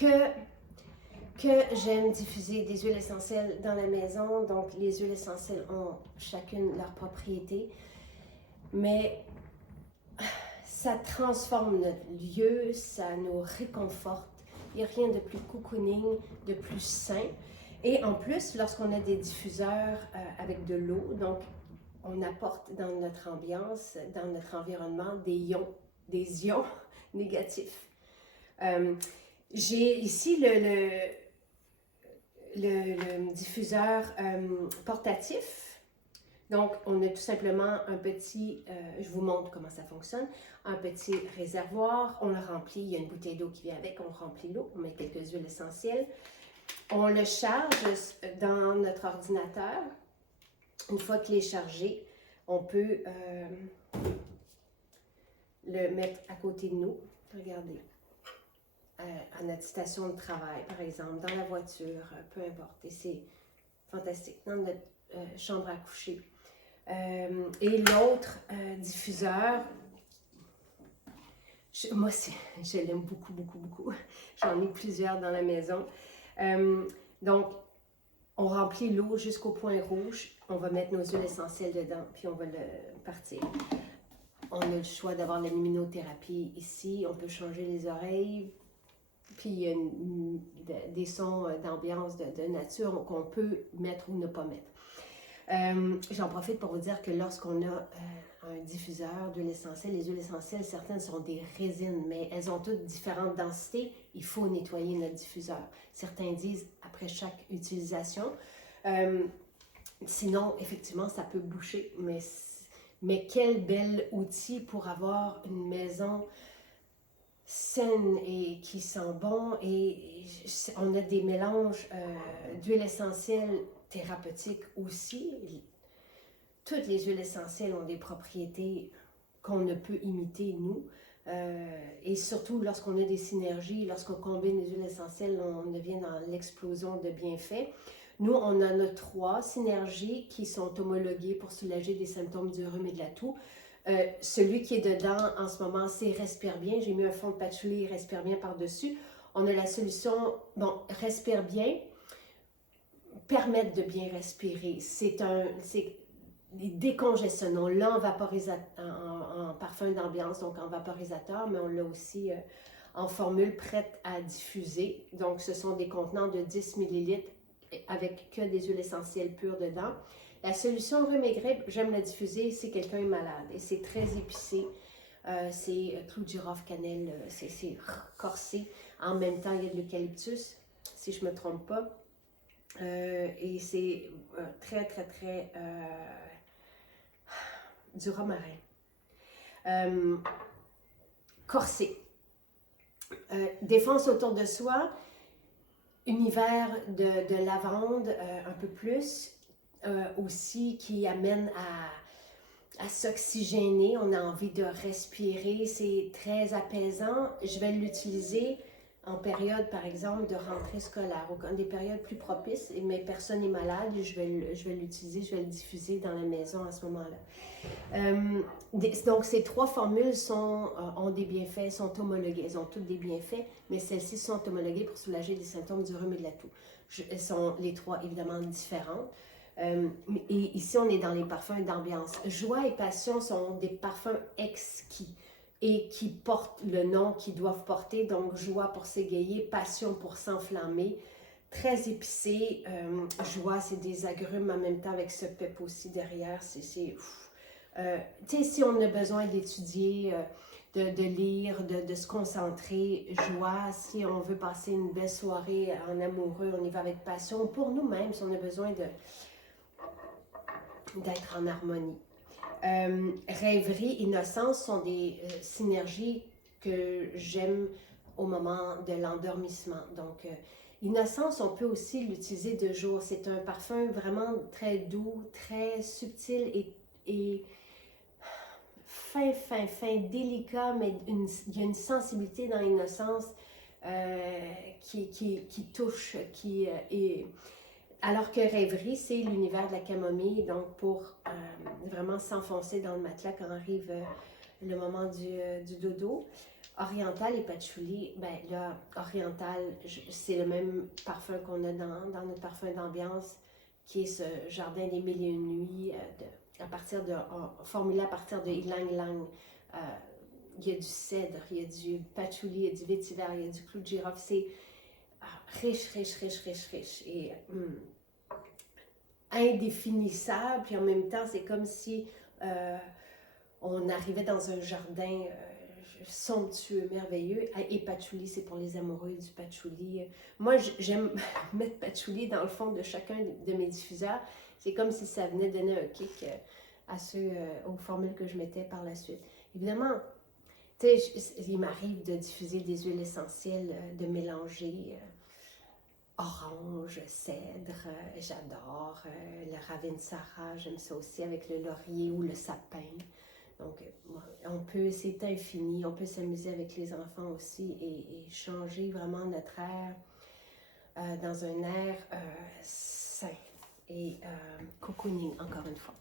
que j'aime diffuser des huiles essentielles dans la maison. Donc, les huiles essentielles ont chacune leur propriété. Mais ça transforme notre lieu, ça nous réconforte. Il n'y a rien de plus cocooning, de plus sain. Et en plus, lorsqu'on a des diffuseurs avec de l'eau, donc on apporte dans notre ambiance, dans notre environnement, des ions négatifs. J'ai ici le diffuseur portatif. Donc, on a tout simplement un petit, je vous montre comment ça fonctionne, un petit réservoir, on le remplit, il y a une bouteille d'eau qui vient avec, on remplit l'eau, on met quelques huiles essentielles. On le charge dans notre ordinateur. Une fois qu'il est chargé, on peut le mettre à côté de nous. Regardez, à notre station de travail, par exemple, dans la voiture, peu importe. Et c'est fantastique, dans notre chambre à coucher. Et l'autre diffuseur, moi, je l'aime beaucoup, beaucoup, beaucoup. J'en ai plusieurs dans la maison. Donc, on remplit l'eau jusqu'au point rouge. On va mettre nos huiles essentielles dedans, puis on va le partir. On a le choix d'avoir la luminothérapie ici. On peut changer les oreilles. Puis, il y a des sons d'ambiance, de nature qu'on peut mettre ou ne pas mettre. J'en profite pour vous dire que lorsqu'on a un diffuseur d'huile essentielle, les huiles essentielles, certaines sont des résines, mais elles ont toutes différentes densités. Il faut nettoyer notre diffuseur. Certains disent après chaque utilisation. Sinon, effectivement, ça peut boucher. Mais quel bel outil pour avoir une maison saine et qui sent bon. Et on a des mélanges d'huiles essentielles thérapeutiques aussi. Toutes les huiles essentielles ont des propriétés qu'on ne peut imiter, nous. Et surtout, lorsqu'on a des synergies, lorsqu'on combine les huiles essentielles, on devient dans l'explosion de bienfaits. Nous, on en a 3 synergies qui sont homologuées pour soulager des symptômes du rhume et de la toux. Celui qui est dedans en ce moment, c'est Respire Bien. J'ai mis un fond de patchouli Respire Bien par-dessus. On a la solution, bon, Respire Bien, permettre de bien respirer. C'est décongestionnant. On l'a en parfum d'ambiance, donc en vaporisateur, mais on l'a aussi en formule prête à diffuser. Donc, ce sont des contenants de 10 ml avec que des huiles essentielles pures dedans. La solution rhume et grippe, j'aime la diffuser si quelqu'un est malade. Et c'est très épicé. C'est clou de girofle, cannelle, c'est corsé. En même temps, il y a de l'eucalyptus, si je ne me trompe pas. Et c'est très, très, très du romarin. Corsé. Défense autour de soi. Univers de lavande, un peu plus. Aussi qui amène à s'oxygéner. On a envie de respirer. C'est très apaisant. Je vais l'utiliser en période, par exemple, de rentrée scolaire, ou des périodes plus propices, mais personne n'est malade, je vais l'utiliser, je vais le diffuser dans la maison à ce moment-là. Donc, ces 3 formules ont des bienfaits, sont homologuées. Elles ont toutes des bienfaits, mais celles-ci sont homologuées pour soulager les symptômes du rhume et de la toux. Elles sont les 3 évidemment différentes. Et ici, on est dans les parfums d'ambiance. Joie et passion sont des parfums exquis et qui portent le nom qu'ils doivent porter. Donc, joie pour s'égayer, passion pour s'enflammer. Très épicé. Joie, c'est des agrumes en même temps avec ce pep aussi derrière. Tu sais, si on a besoin d'étudier, de lire, de se concentrer, joie. Si on veut passer une belle soirée en amoureux, on y va avec passion. Pour nous-mêmes, si on a besoin d'être en harmonie. Rêverie, innocence sont des synergies que j'aime au moment de l'endormissement. Donc, innocence, on peut aussi l'utiliser de jour. C'est un parfum vraiment très doux, très subtil et fin, délicat, mais il y a une sensibilité dans l'innocence qui touche, alors que rêverie, c'est l'univers de la camomille, donc pour vraiment s'enfoncer dans le matelas quand arrive le moment du dodo. Oriental et patchouli, ben là, oriental, c'est le même parfum qu'on a dans notre parfum d'ambiance, qui est ce jardin des mille et une nuits, formulé à partir de ylang ylang. Il y a du cèdre, il y a du patchouli, il y a du vétiver, il y a du clou de girofle. C'est riche, riche, riche, riche, riche. Et indéfinissable. Puis en même temps, c'est comme si on arrivait dans un jardin somptueux, merveilleux. Et patchouli, c'est pour les amoureux du patchouli. Moi, j'aime mettre patchouli dans le fond de chacun de mes diffuseurs. C'est comme si ça venait donner un kick aux formules que je mettais par la suite. Évidemment, il m'arrive de diffuser des huiles essentielles, de mélanger orange, cèdre, j'adore. Le Ravensara, j'aime ça aussi avec le laurier ou le sapin. Donc, c'est infini, on peut s'amuser avec les enfants aussi et changer vraiment notre air dans un air sain et cocooning, encore une fois.